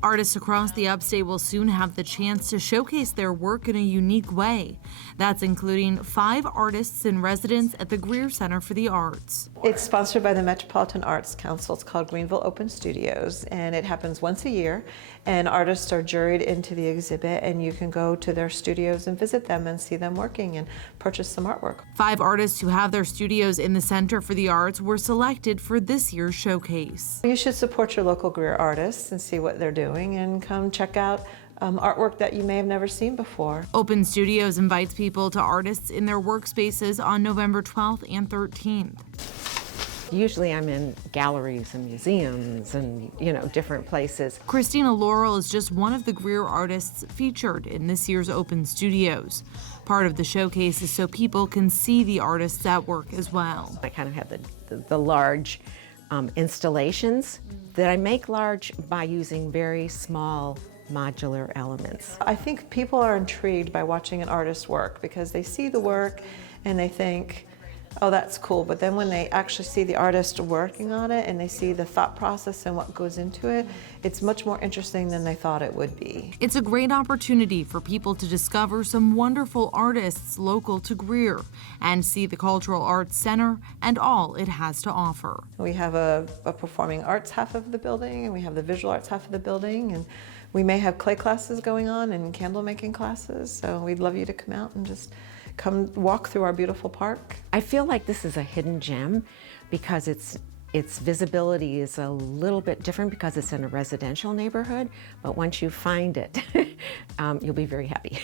Artists across the upstate will soon have the chance to showcase their work in a unique way. That's including 5 artists in residence at the Greer Center for the Arts. It's sponsored by the Metropolitan Arts Council. It's called Greenville Open Studios, and it happens once a year. And artists are juried into the exhibit, and you can go to their studios and visit them and see them working and purchase some artwork. 5 artists who have their studios in the Center for the Arts were selected for this year's showcase. You should support your local Greer artists and see what they're doing, and come check out artwork that you may have never seen before. Open Studios invites people to artists in their workspaces on November 12th and 13th. Usually I'm in galleries and museums and, different places. Christina Laurel is just one of the Greer artists featured in this year's Open Studios. Part of the showcase is so people can see the artists at work as well. I kind of have the large installations that I make large by using very small modular elements. I think people are intrigued by watching an artist's work because they see the work and they think, oh, that's cool. But then when they actually see the artist working on it and they see the thought process and what goes into it, it's much more interesting than they thought it would be. It's a great opportunity for people to discover some wonderful artists local to Greer and see the Cultural Arts Center and all it has to offer. We have a performing arts half of the building, and we have the visual arts half of the building, and we may have clay classes going on and candle making classes. So we'd love you to come out and just come walk through our beautiful park. I feel like this is a hidden gem because its visibility is a little bit different because it's in a residential neighborhood, but once you find it, you'll be very happy.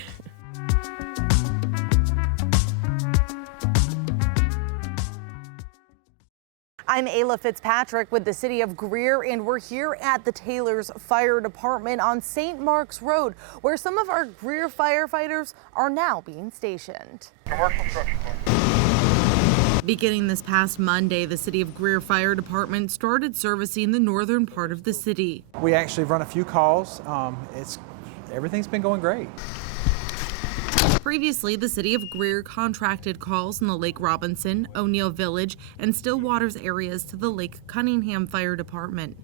I'm Ayla Fitzpatrick with the City of Greer, and we're here at the Taylor's Fire Department on St. Mark's Road, where some of our Greer firefighters are now being stationed. Commercial structure. Beginning this past Monday, the City of Greer Fire Department started servicing the northern part of the city. We actually run a few calls. Everything's been going great. Previously, the City of Greer contracted calls in the Lake Robinson, O'Neill Village, and Stillwaters areas to the Lake Cunningham Fire Department.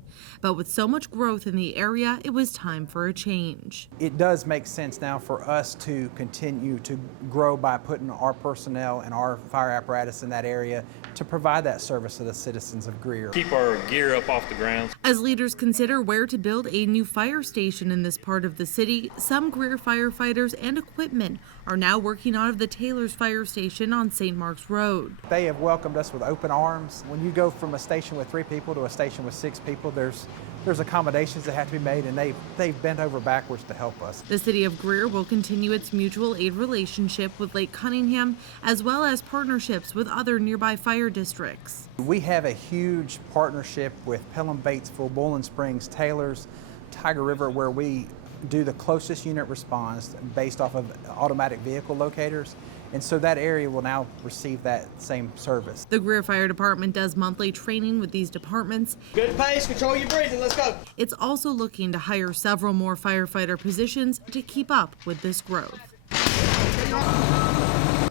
But with so much growth in the area, it was time for a change. It does make sense now for us to continue to grow by putting our personnel and our fire apparatus in that area to provide that service to the citizens of Greer. Keep our gear up off the ground. As leaders consider where to build a new fire station in this part of the city, some Greer firefighters and equipment are now working out of the Taylor's Fire Station on St. Mark's Road. They have welcomed us with open arms. When you go from a station with 3 people to a station with 6 people, there's accommodations that have to be made, and they've bent over backwards to help us. The City of Greer will continue its mutual aid relationship with Lake Cunningham, as well as partnerships with other nearby fire districts. We have a huge partnership with Pelham, Batesville, Bowling Springs, Taylor's, Tiger River, where we do the closest unit response based off of automatic vehicle locators. And so that area will now receive that same service. The Greer Fire Department does monthly training with these departments. Good pace, control your breathing, let's go. It's also looking to hire several more firefighter positions to keep up with this growth.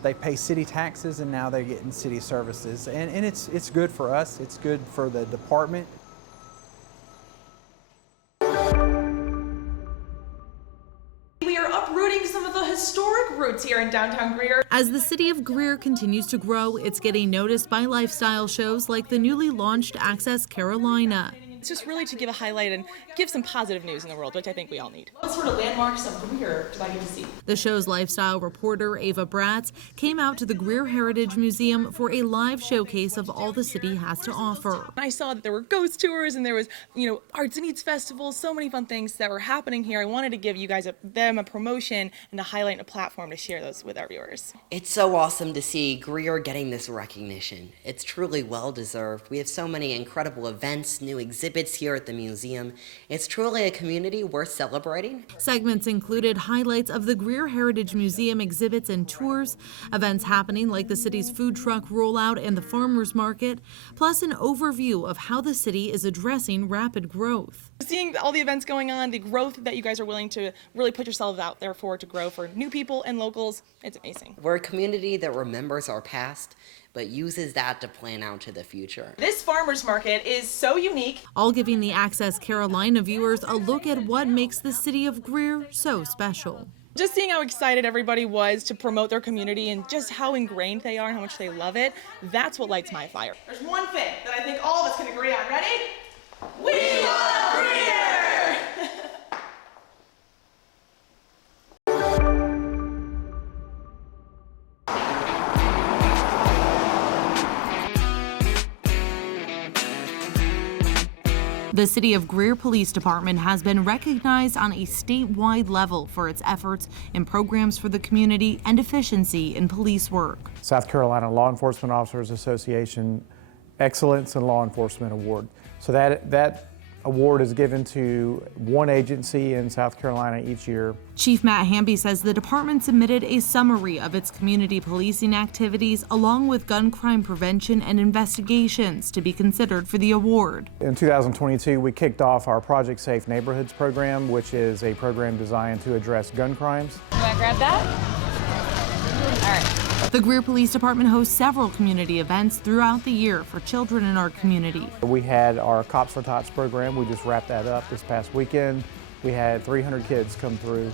They pay city taxes and now they're getting city services. And it's good for us, it's good for the department. We are uprooting some of the historic roots here in downtown Greer. As the City of Greer continues to grow, it's getting noticed by lifestyle shows like the newly launched Access Carolina. It's just really to give a highlight and give some positive news in the world, which I think we all need. What sort of landmarks of Greer do I get to see? The show's lifestyle reporter, Ava Bratz, came out to the Greer Heritage Museum for a live showcase of all the city has to offer. I saw that there were ghost tours and there was, Arts and Eats festivals, so many fun things that were happening here. I wanted to give you guys them a promotion and to highlight a platform to share those with our viewers. It's so awesome to see Greer getting this recognition. It's truly well deserved. We have so many incredible events, new exhibits, exhibits here at the museum. It's truly a community worth celebrating. Segments included highlights of the Greer Heritage Museum exhibits and tours, events happening like the city's food truck rollout and the farmers market, plus an overview of how the city is addressing rapid growth. Seeing all the events going on, the growth that you guys are willing to really put yourselves out there for to grow for new people and locals, it's amazing. We're a community that remembers our past, but uses that to plan out to the future. This farmers market is so unique. All giving the Access Carolina viewers a look at what makes the city of Greer so special. Just seeing how excited everybody was to promote their community and just how ingrained they are and how much they love it, that's what lights my fire. There's one thing that I think all of us can agree on. Ready? We love Greer! The City of Greer Police Department has been recognized on a statewide level for its efforts in programs for the community and efficiency in police work. South Carolina Law Enforcement Officers Association Excellence in Law Enforcement Award. So that award is given to one agency in South Carolina each year. Chief Matt Hamby says the department submitted a summary of its community policing activities along with gun crime prevention and investigations to be considered for the award. In 2022, we kicked off our Project Safe Neighborhoods program, which is a program designed to address gun crimes. You want to grab that? All right. The Greer Police Department hosts several community events throughout the year for children in our community. We had our Cops for Tots program. We just wrapped that up this past weekend. We had 300 kids come through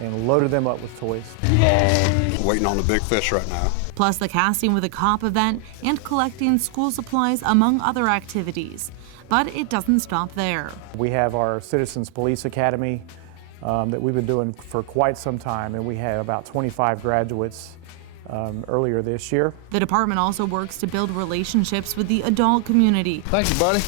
and loaded them up with toys. Yay! Waiting on the big fish right now. Plus the Casting with a Cop event and collecting school supplies, among other activities. But it doesn't stop there. We have our Citizens Police Academy that we've been doing for quite some time, and we had about 25 graduates earlier this year. The department also works to build relationships with the adult community. Thank you, buddy.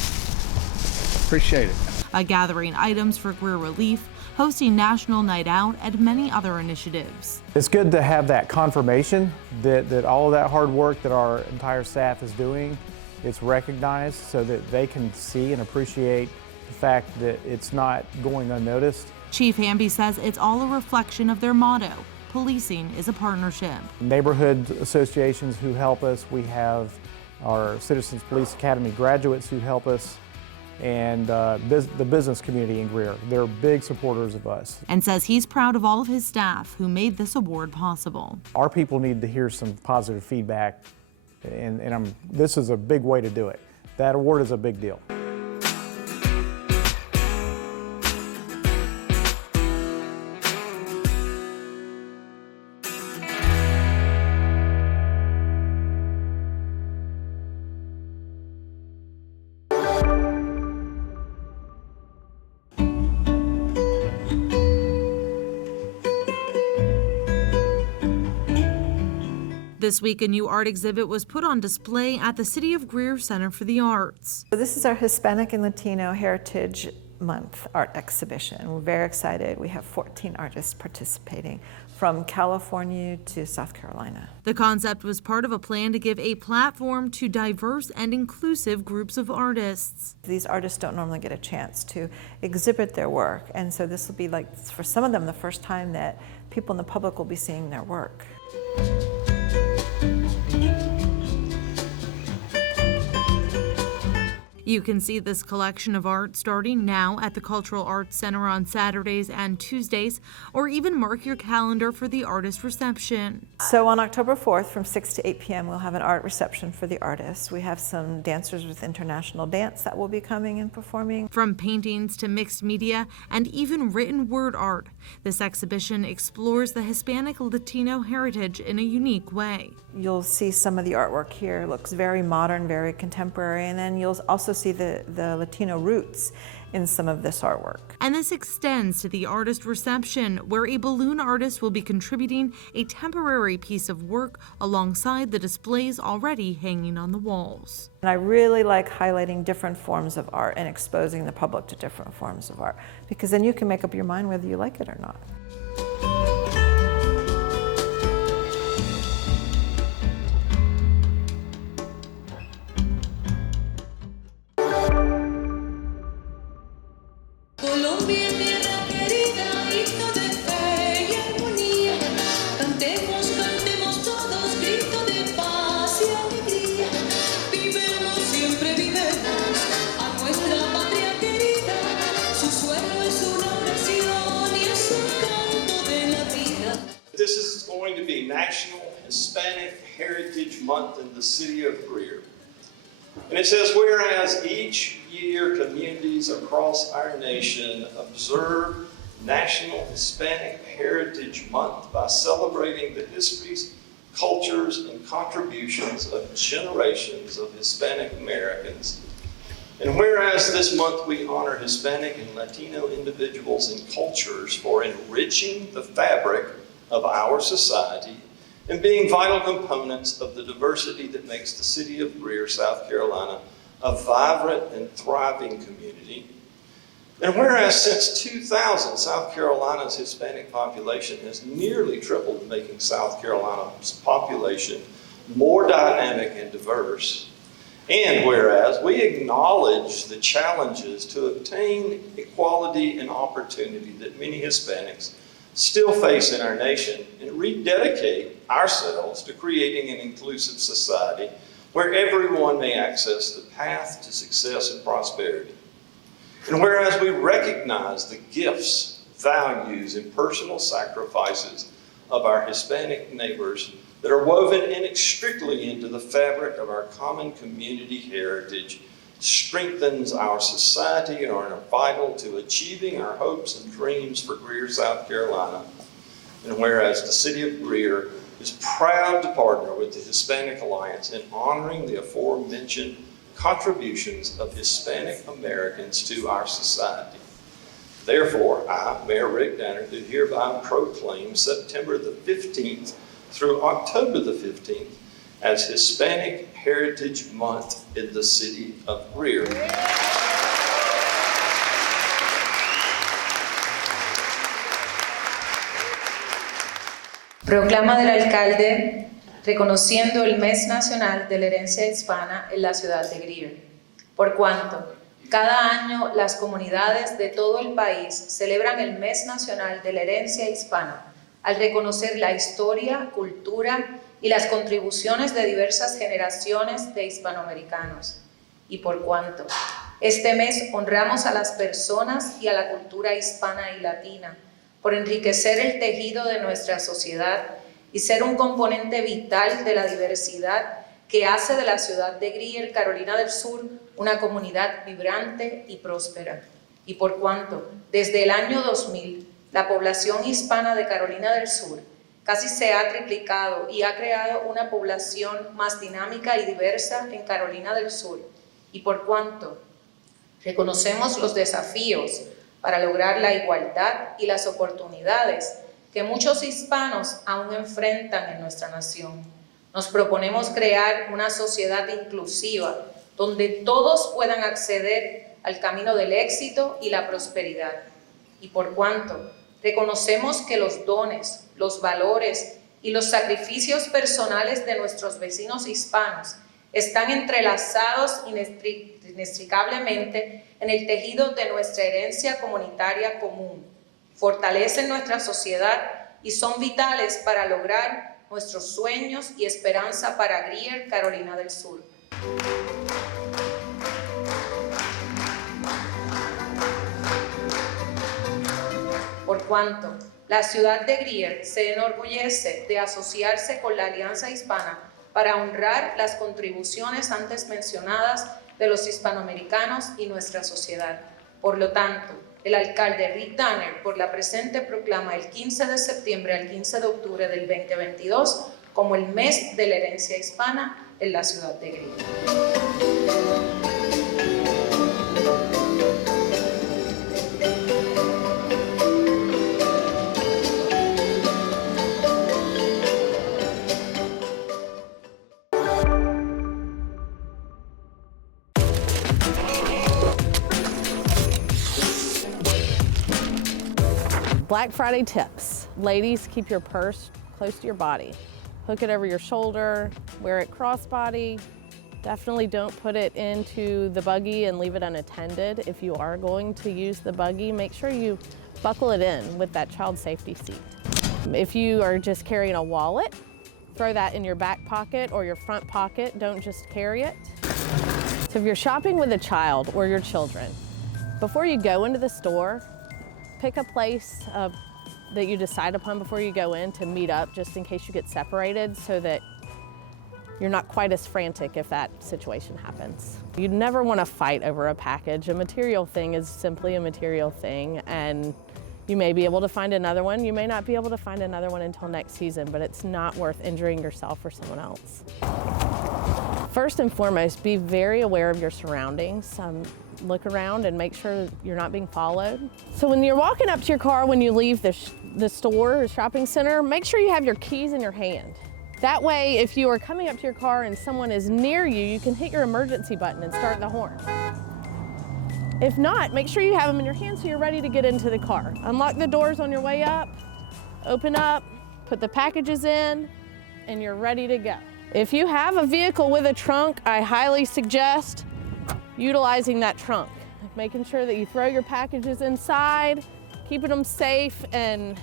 Appreciate it. Gathering items for Greer Relief, hosting National Night Out, and many other initiatives. It's good to have that confirmation that all of that hard work that our entire staff is doing, it's recognized so that they can see and appreciate the fact that it's not going unnoticed. Chief Hamby says it's all a reflection of their motto: policing is a partnership. Neighborhood associations who help us, we have our Citizens Police Academy graduates who help us, and the business community in Greer. They're big supporters of us. And says he's proud of all of his staff who made this award possible. Our people need to hear some positive feedback, and this is a big way to do it. That award is a big deal. This week, a new art exhibit was put on display at the City of Greer Center for the Arts. So this is our Hispanic and Latino Heritage Month art exhibition. We're very excited. We have 14 artists participating from California to South Carolina. The concept was part of a plan to give a platform to diverse and inclusive groups of artists. These artists don't normally get a chance to exhibit their work, and so this will be, like, for some of them, the first time that people in the public will be seeing their work. You can see this collection of art starting now at the Cultural Arts Center on Saturdays and Tuesdays, or even mark your calendar for the artist reception. So on October 4th from 6 to 8 p.m. we'll have an art reception for the artists. We have some dancers with international dance that will be coming and performing. From paintings to mixed media and even written word art, this exhibition explores the Hispanic Latino heritage in a unique way. You'll see some of the artwork here. It looks very modern, very contemporary, and then you'll also see the Latino roots in some of this artwork. And this extends to the artist reception, where a balloon artist will be contributing a temporary piece of work alongside the displays already hanging on the walls. And I really like highlighting different forms of art and exposing the public to different forms of art, because then you can make up your mind whether you like it or not. Hispanic Heritage Month in the City of Greer. And it says, whereas each year communities across our nation observe National Hispanic Heritage Month by celebrating the histories, cultures, and contributions of generations of Hispanic Americans. And whereas this month we honor Hispanic and Latino individuals and cultures for enriching the fabric of our society and being vital components of the diversity that makes the city of Greer, South Carolina, a vibrant and thriving community. And whereas since 2000, South Carolina's Hispanic population has nearly tripled, making South Carolina's population more dynamic and diverse. And whereas we acknowledge the challenges to obtain equality and opportunity that many Hispanics still face in our nation, and rededicate ourselves to creating an inclusive society where everyone may access the path to success and prosperity. And whereas we recognize the gifts, values, and personal sacrifices of our Hispanic neighbors that are woven inextricably into the fabric of our common community heritage, strengthens our society and are vital to achieving our hopes and dreams for Greer, South Carolina. And whereas the City of Greer is proud to partner with the Hispanic Alliance in honoring the aforementioned contributions of Hispanic Americans to our society. Therefore, I, Mayor Rick Danner, do hereby proclaim September the 15th through October the 15th as Hispanic Heritage Month in the City of Greer. Proclama del alcalde reconociendo el Mes Nacional de la Herencia Hispana en la ciudad de Greer. Por cuanto cada año las comunidades de todo el país celebran el Mes Nacional de la Herencia Hispana al reconocer la historia, cultura y las contribuciones de diversas generaciones de hispanoamericanos. Y por cuanto este mes honramos a las personas y a la cultura hispana y latina por enriquecer el tejido de nuestra sociedad y ser un componente vital de la diversidad que hace de la ciudad de Greer, Carolina del Sur, una comunidad vibrante y próspera. Y por cuanto desde el año 2000 la población hispana de Carolina del Sur casi se ha triplicado y ha creado una población más dinámica y diversa en Carolina del Sur. Y por cuanto reconocemos los desafíos para lograr la igualdad y las oportunidades que muchos hispanos aún enfrentan en nuestra nación, nos proponemos crear una sociedad inclusiva donde todos puedan acceder al camino del éxito y la prosperidad. Y por cuanto reconocemos que los dones, los valores y los sacrificios personales de nuestros vecinos hispanos están entrelazados inextricablemente en el tejido de nuestra herencia comunitaria común, fortalecen nuestra sociedad y son vitales para lograr nuestros sueños y esperanza para Greer, Carolina del Sur. Por cuanto la ciudad de Greer se enorgullece de asociarse con la Alianza Hispana para honrar las contribuciones antes mencionadas de los hispanoamericanos y nuestra sociedad. Por lo tanto, el alcalde Rick Danner por la presente proclama el 15 de septiembre al 15 de octubre del 2022 como el mes de la herencia hispana en la ciudad de Greer. Black Friday tips. Ladies, keep your purse close to your body. Hook it over your shoulder, wear it crossbody. Definitely don't put it into the buggy and leave it unattended. If you are going to use the buggy, make sure you buckle it in with that child safety seat. If you are just carrying a wallet, throw that in your back pocket or your front pocket. Don't just carry it. So if you're shopping with a child or your children, before you go into the store, pick a place that you decide upon before you go in to meet up, just in case you get separated, so that you're not quite as frantic if that situation happens. You'd never want to fight over a package. A material thing is simply a material thing, and you may be able to find another one. You may not be able to find another one until next season, but it's not worth injuring yourself or someone else. First and foremost, be very aware of your surroundings. Look around and make sure you're not being followed. So when you're walking up to your car, when you leave the store or shopping center, make sure you have your keys in your hand. That way, if you are coming up to your car and someone is near you, you can hit your emergency button and start the horn. If not, make sure you have them in your hand so you're ready to get into the car. Unlock the doors on your way up, open up, put the packages in, and you're ready to go. If you have a vehicle with a trunk, I highly suggest utilizing that trunk, making sure that you throw your packages inside, keeping them safe and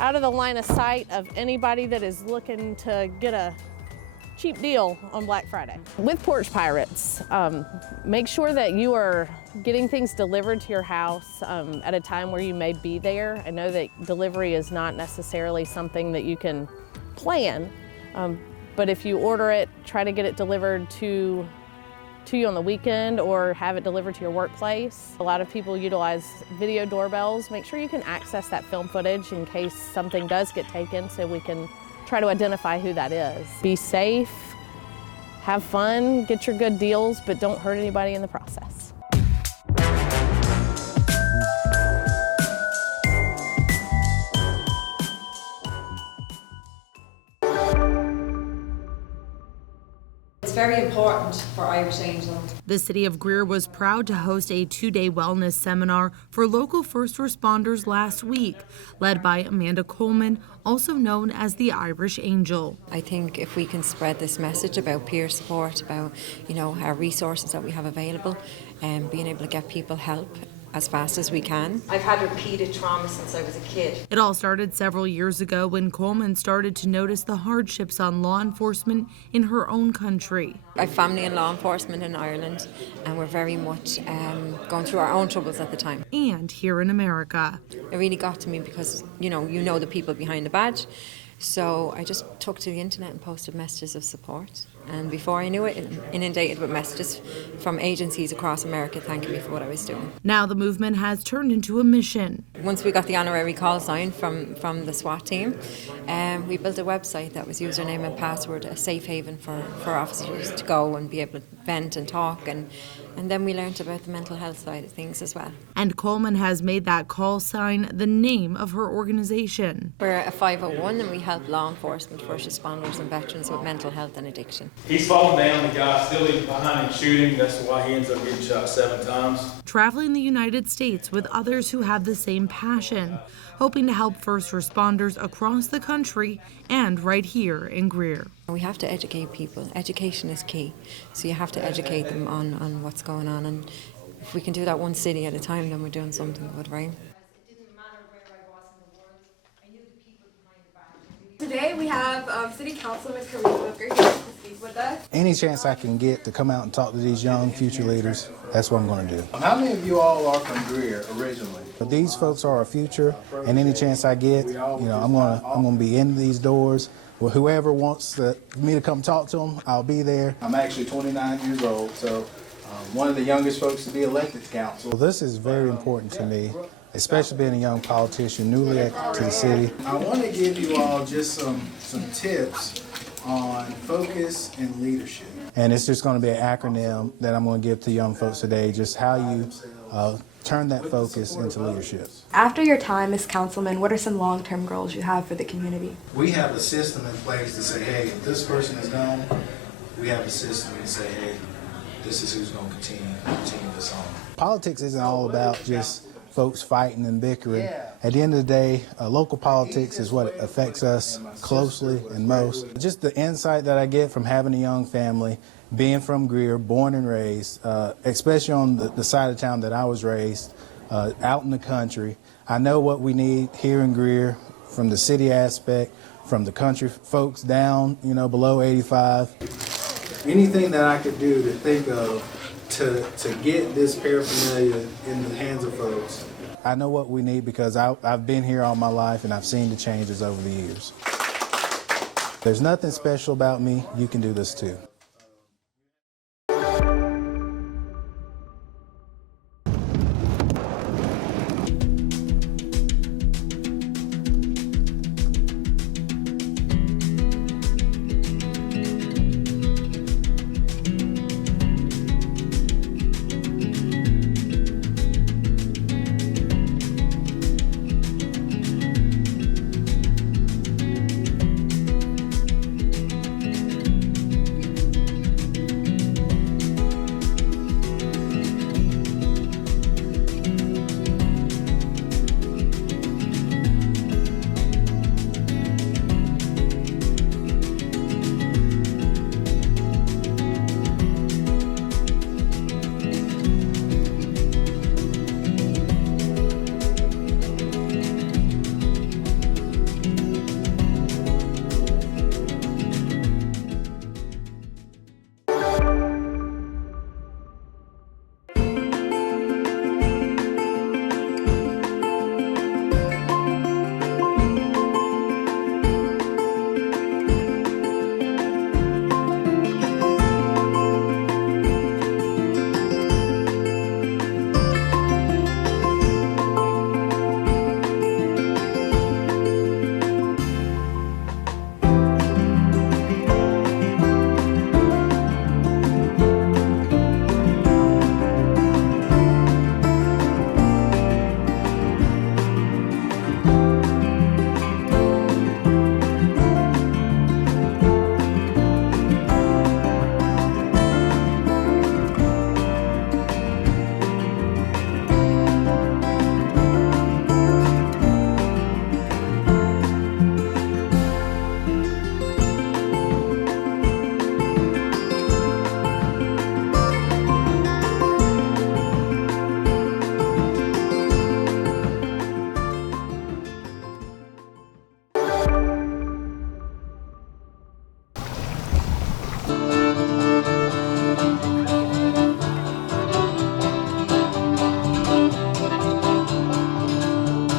out of the line of sight of anybody that is looking to get a cheap deal on Black Friday. With Porch Pirates, make sure that you are getting things delivered to your house at a time where you may be there. I know that delivery is not necessarily something that you can plan, but if you order it, try to get it delivered to you on the weekend or have it delivered to your workplace. A lot of people utilize video doorbells. Make sure you can access that film footage in case something does get taken so we can try to identify who that is. Be safe, have fun, get your good deals, but don't hurt anybody in the process. It's very important for Irish Angel. The City of Greer was proud to host a 2-day wellness seminar for local first responders last week, led by Amanda Coleman, also known as the Irish Angel. I think if we can spread this message about peer support, about our resources that we have available, and being able to get people help as fast as we can. I've had repeated trauma since I was a kid. It all started several years ago when Coleman started to notice the hardships on law enforcement in her own country. I have family in law enforcement in Ireland, and we're very much going through our own troubles at the time. And here in America. It really got to me because, you know the people behind the badge. So I just took to the internet and posted messages of support. And before I knew it, inundated with messages from agencies across America thanking me for what I was doing. Now the movement has turned into a mission. Once we got the honorary call sign from the SWAT team, we built a website that was username and password, a safe haven for officers to go and be able to vent and talk. And then we learned about the mental health side of things as well. And Coleman has made that call sign the name of her organization. We're a 501 and we help law enforcement, first responders and veterans with mental health and addiction. He's falling down, the guy still leaving behind and shooting. That's why he ends up getting shot 7 times. Traveling the United States with others who have the same passion, hoping to help first responders across the country and right here in Greer. We have to educate people. Education is key. So you have to educate them on what's going on. And if we can do that one city at a time, then we're doing something good, right? Today we have City Councilman Karina Booker here to speak with us. Any chance I can get to come out and talk to these young future leaders, that's what I'm going to do. How many of you all are from Greer originally? But these folks are our future, and any chance I get, I'm going to be in these doors. Well, whoever wants me to come talk to them, I'll be there. I'm actually 29 years old, so one of the youngest folks to be elected to council. Well, this is very important to me, especially being a young politician, newly elected to the city. I want to give you all just some tips on focus and leadership. And it's just going to be an acronym that I'm going to give to young folks today, just how you turn that focus into leadership. After your time as councilman, what are some long-term goals you have for the community? We have a system in place to say, hey, if this person is gone, we have a system to say, hey, this is who's going to continue this on. Politics isn't all about just folks fighting and bickering. At the end of the day, local politics is what affects us closely and most. Just the insight that I get from having a young family, being from Greer, born and raised, especially on the side of town that I was raised, out in the country. I know what we need here in Greer from the city aspect, from the country folks down, below 85. Anything that I could do to think of to get this paraphernalia in the hands of folks, I know what we need because I've been here all my life and I've seen the changes over the years. There's nothing special about me. You can do this too.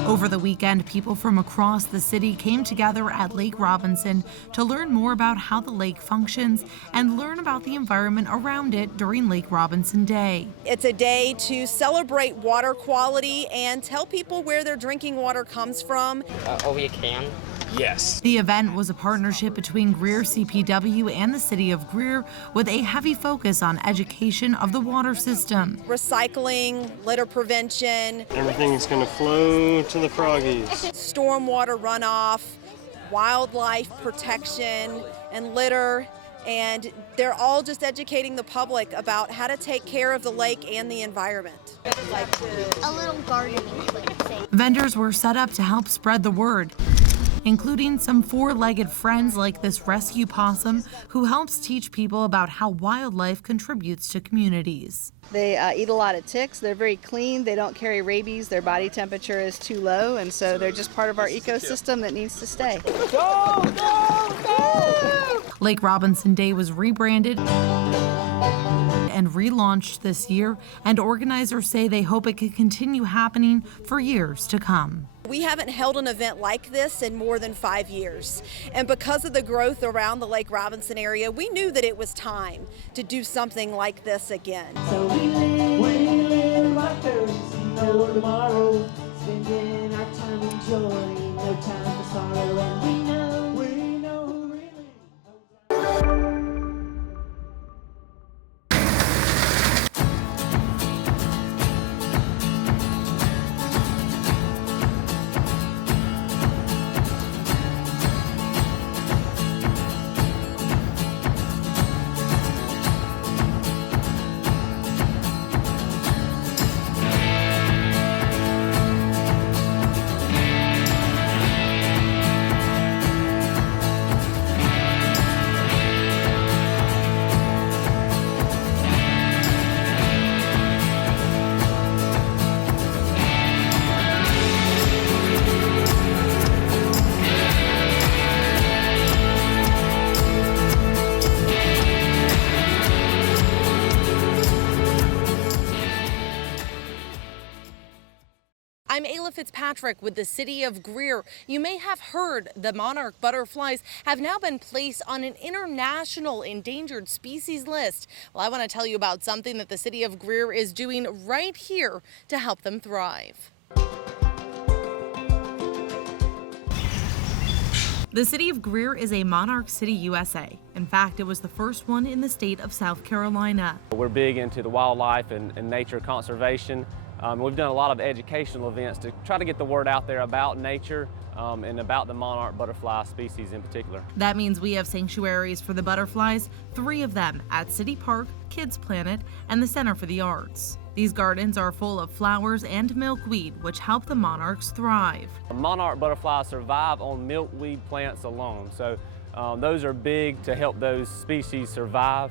Over the weekend, people from across the city came together at Lake Robinson to learn more about how the lake functions and learn about the environment around it during Lake Robinson Day. It's a day to celebrate water quality and tell people where their drinking water comes from. Oh, you can? Yes. The event was a partnership between Greer CPW and the City of Greer with a heavy focus on education of the water system. Recycling, litter prevention. Everything's going to flow to the froggies. Stormwater runoff, wildlife protection, and litter. And they're all just educating the public about how to take care of the lake and the environment. A little gardening place. Vendors were set up to help spread the word, including some four-legged friends like this rescue possum who helps teach people about how wildlife contributes to communities. They eat a lot of ticks. They're very clean. They don't carry rabies. Their body temperature is too low, and so they're just part of our ecosystem that needs to stay. Go, go, go! Lake Robinson Day was rebranded and relaunched this year, and organizers say they hope it could continue happening for years to come. We haven't held an event like this in more than 5 years. And because of the growth around the Lake Robinson area, we knew that it was time to do something like this again. So we live our Thursdays, no tomorrow, spending our time enjoying, no time for sorrow, and we know who really Ayla Fitzpatrick with the City of Greer. You may have heard the monarch butterflies have now been placed on an international endangered species list. Well, I want to tell you about something that the City of Greer is doing right here to help them thrive. The City of Greer is a monarch city, USA. In fact, it was the first one in the state of South Carolina. We're big into the wildlife and nature conservation. We've done a lot of educational events to try to get the word out there about nature and about the monarch butterfly species in particular. That means we have sanctuaries for the butterflies, 3 of them at City Park, Kids Planet, and the Center for the Arts. These gardens are full of flowers and milkweed, which help the monarchs thrive. Monarch butterflies survive on milkweed plants alone, so those are big to help those species survive.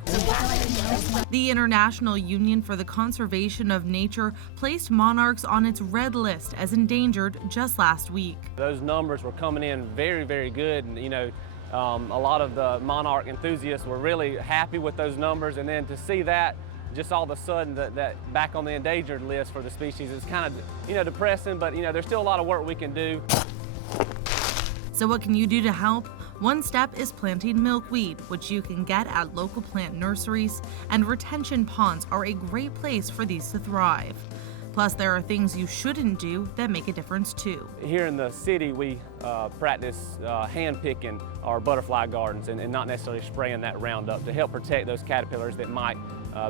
The International Union for the Conservation of Nature placed monarchs on its red list as endangered just last week. Those numbers were coming in very, very good, and a lot of the monarch enthusiasts were really happy with those numbers, and then to see that just all of a sudden that back on the endangered list for the species is kind of depressing, but there's still a lot of work we can do. So what can you do to help? One step is planting milkweed, which you can get at local plant nurseries, and retention ponds are a great place for these to thrive. Plus, there are things you shouldn't do that make a difference too. Here in the city, we practice hand picking our butterfly gardens and not necessarily spraying that Roundup to help protect those caterpillars that might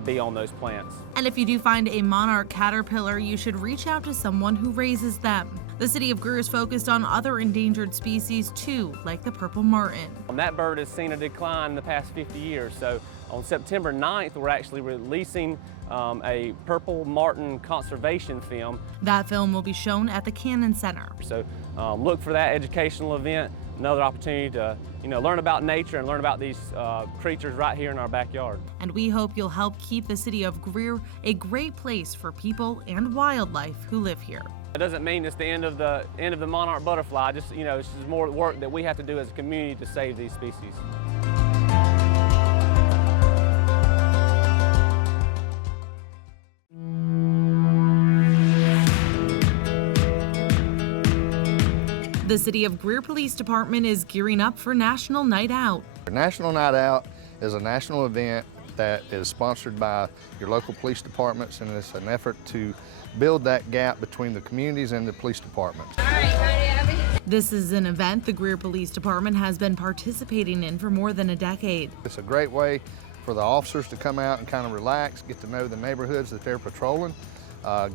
be on those plants. And if you do find a monarch caterpillar, you should reach out to someone who raises them. The City of Greer is focused on other endangered species too, like the purple martin. That bird has seen a decline in the past 50 years, so on September 9th, we're actually releasing a purple martin conservation film. That film will be shown at the Cannon Center. So look for that educational event, another opportunity to learn about nature and learn about these creatures right here in our backyard. And we hope you'll help keep the City of Greer a great place for people and wildlife who live here. It doesn't mean it's the end of the monarch butterfly, just it's just more work that we have to do as a community to save these species. The City of Greer Police Department is gearing up for National Night Out. National Night Out is a national event that is sponsored by your local police departments, and it's an effort to build that gap between the communities and the police departments. This is an event the Greer Police Department has been participating in for more than a decade. It's a great way for the officers to come out and kind of relax, get to know the neighborhoods that they're patrolling,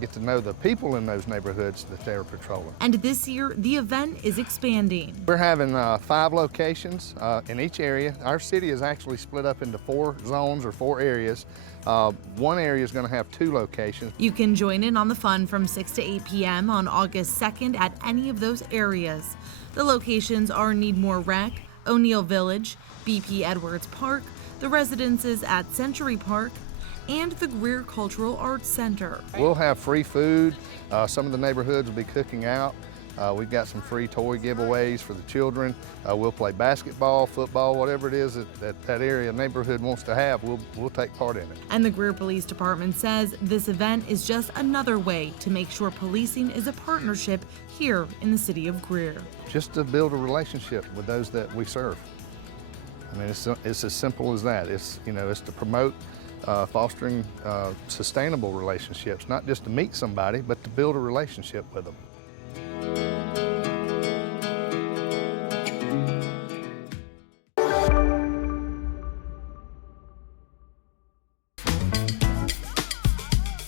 get to know the people in those neighborhoods that they're patrolling. And this year, the event is expanding. We're having 5 locations in each area. Our city is actually split up into 4 zones or 4 areas. One area is going to have 2 locations. You can join in on the fun from 6 to 8 p.m. on August 2nd at any of those areas. The locations are Needmore Rec, O'Neill Village, BP Edwards Park, the residences at Century Park, and the Greer Cultural Arts Center. We'll have free food. Some of the neighborhoods will be cooking out. We've got some free toy giveaways for the children. We'll play basketball, football, whatever it is that area neighborhood wants to have, we'll take part in it. And the Greer Police Department says this event is just another way to make sure policing is a partnership here in the City of Greer. Just to build a relationship with those that we serve. I mean, it's as simple as that. It's to promote fostering sustainable relationships, not just to meet somebody, but to build a relationship with them.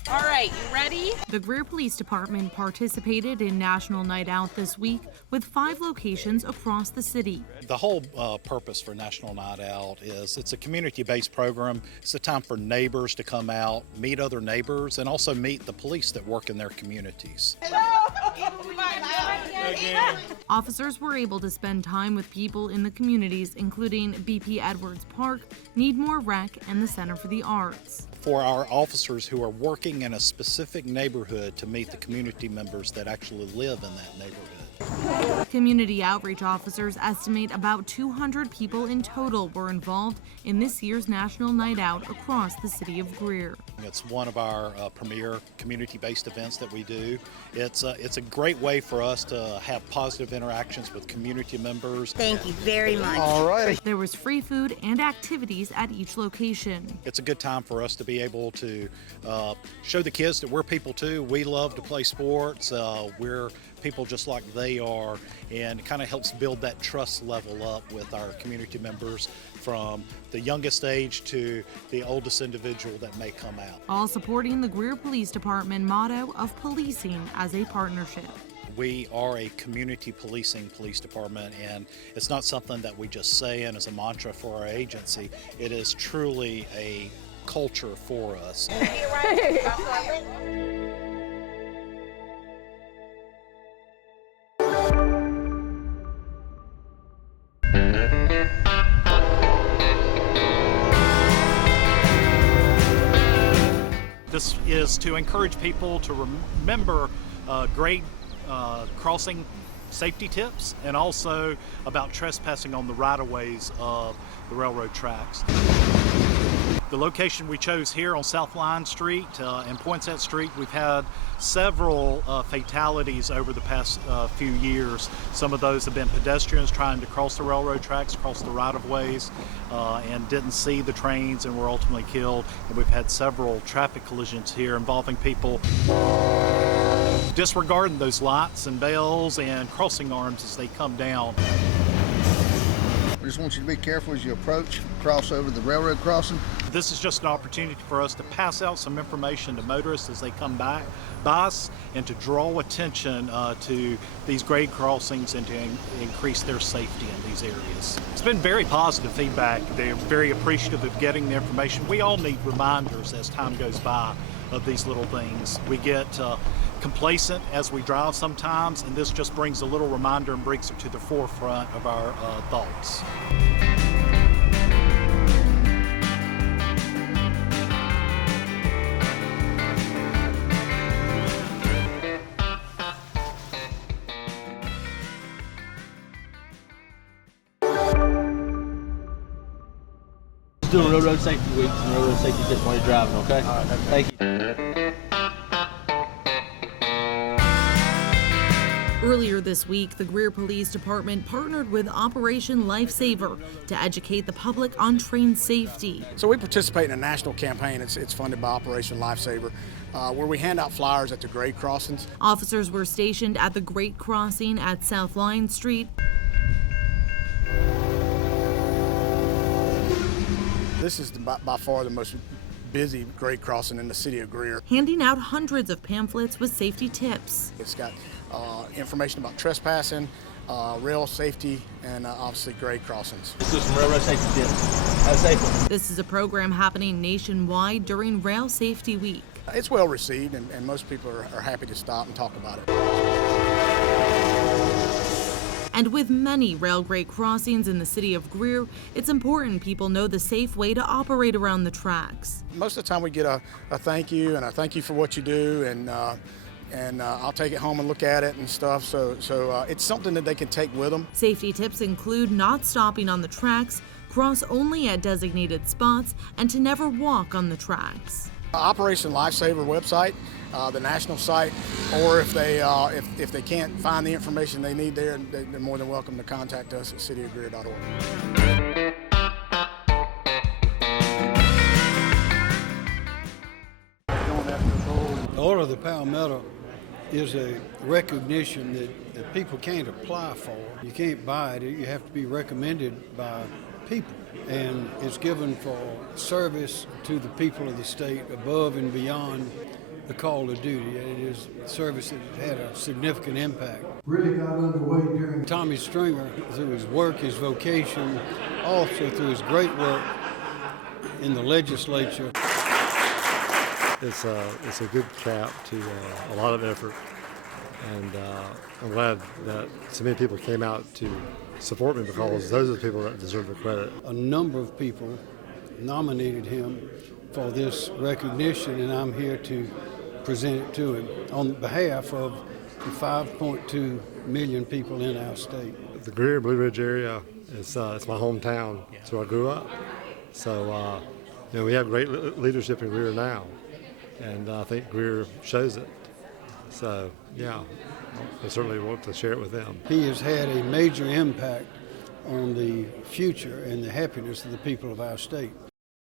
All right, you ready? The Greer Police Department participated in National Night Out this week with 5 locations across the city. The whole purpose for National Night Out is it's a community-based program. It's a time for neighbors to come out, meet other neighbors, and also meet the police that work in their communities. Officers were able to spend time with people in the communities, including BP Edwards Park, Needmore Rec, and the Center for the Arts. For our officers who are working in a specific neighborhood to meet the community members that actually live in that neighborhood. Community outreach officers estimate about 200 people in total were involved in this year's National Night Out across the City of Greer. It's one of our premier community-based events that we do. It's a great way for us to have positive interactions with community members. Thank you very much. All right. There was free food and activities at each location. It's a good time for us to be able to show the kids that we're people too. We love to play sports. We're people just like they are, and it kind of helps build that trust level up with our community members from the youngest age to the oldest individual that may come out. All supporting the Greer Police Department motto of policing as a partnership. We are a community policing police department, and it's not something that we just say and as a mantra for our agency. It is truly a culture for us. This is to encourage people to remember grade crossing safety tips and also about trespassing on the right-of-ways of the railroad tracks. The location we chose here on South Line Street and Poinsett Street, we've had several fatalities over the past few years. Some of those have been pedestrians trying to cross the railroad tracks, cross the right-of-ways, and didn't see the trains and were ultimately killed. And we've had several traffic collisions here involving people disregarding those lights and bells and crossing arms as they come down. We just want you to be careful as you approach, cross over the railroad crossing. This is just an opportunity for us to pass out some information to motorists as they come by us and to draw attention to these grade crossings and to increase their safety in these areas. It's been very positive feedback. They're very appreciative of getting the information. We all need reminders as time goes by of these little things. We get complacent as we drive sometimes, and this just brings a little reminder and brings it to the forefront of our thoughts. Doing Railroad Safety Weeks and Railroad Safety Tips while you're driving, okay? All right, thank you. Earlier this week, the Greer Police Department partnered with Operation Lifesaver to educate the public on train safety. So we participate in a national campaign. It's funded by Operation Lifesaver, where we hand out flyers at the grade crossings. Officers were stationed at the Great Crossing at South Line Street. This is by far the most busy grade crossing in the city of Greer. Handing out hundreds of pamphlets with safety tips. It's got information about trespassing, rail safety, and obviously grade crossings. Let's do some railroad safety tips. Have a safe one. This is a program happening nationwide during Rail Safety Week. It's well received, and most people are happy to stop and talk about it. And with many rail grade crossings in the city of Greer, it's important people know the safe way to operate around the tracks. Most of the time we get a thank you and a thank you for what you do, and I'll take it home and look at it and stuff. So it's something that they can take with them. Safety tips include not stopping on the tracks, cross only at designated spots, and to never walk on the tracks. Operation Lifesaver website, the national site, or if they can't find the information they need there, they're more than welcome to contact us at cityofgreer.org. The Order of the Palmetto is a recognition that people can't apply for. You can't buy it. You have to be recommended by people. And it's given for service to the people of the state above and beyond the call of duty. It is service that had a significant impact. Really got underway during Tommy Stringer, through his work, his vocation, also through his great work in the legislature. It's a good cap to a lot of effort, and I'm glad that so many people came out to support me because those are the people that deserve the credit. A number of people nominated him for this recognition, and I'm here to present it to him on behalf of the 5.2 million people in our state. The Greer Blue Ridge area is it's my hometown. It's where I grew up. So we have great leadership in Greer now, and I think Greer shows it. So, yeah, I certainly want to share it with them. He has had a major impact on the future and the happiness of the people of our state.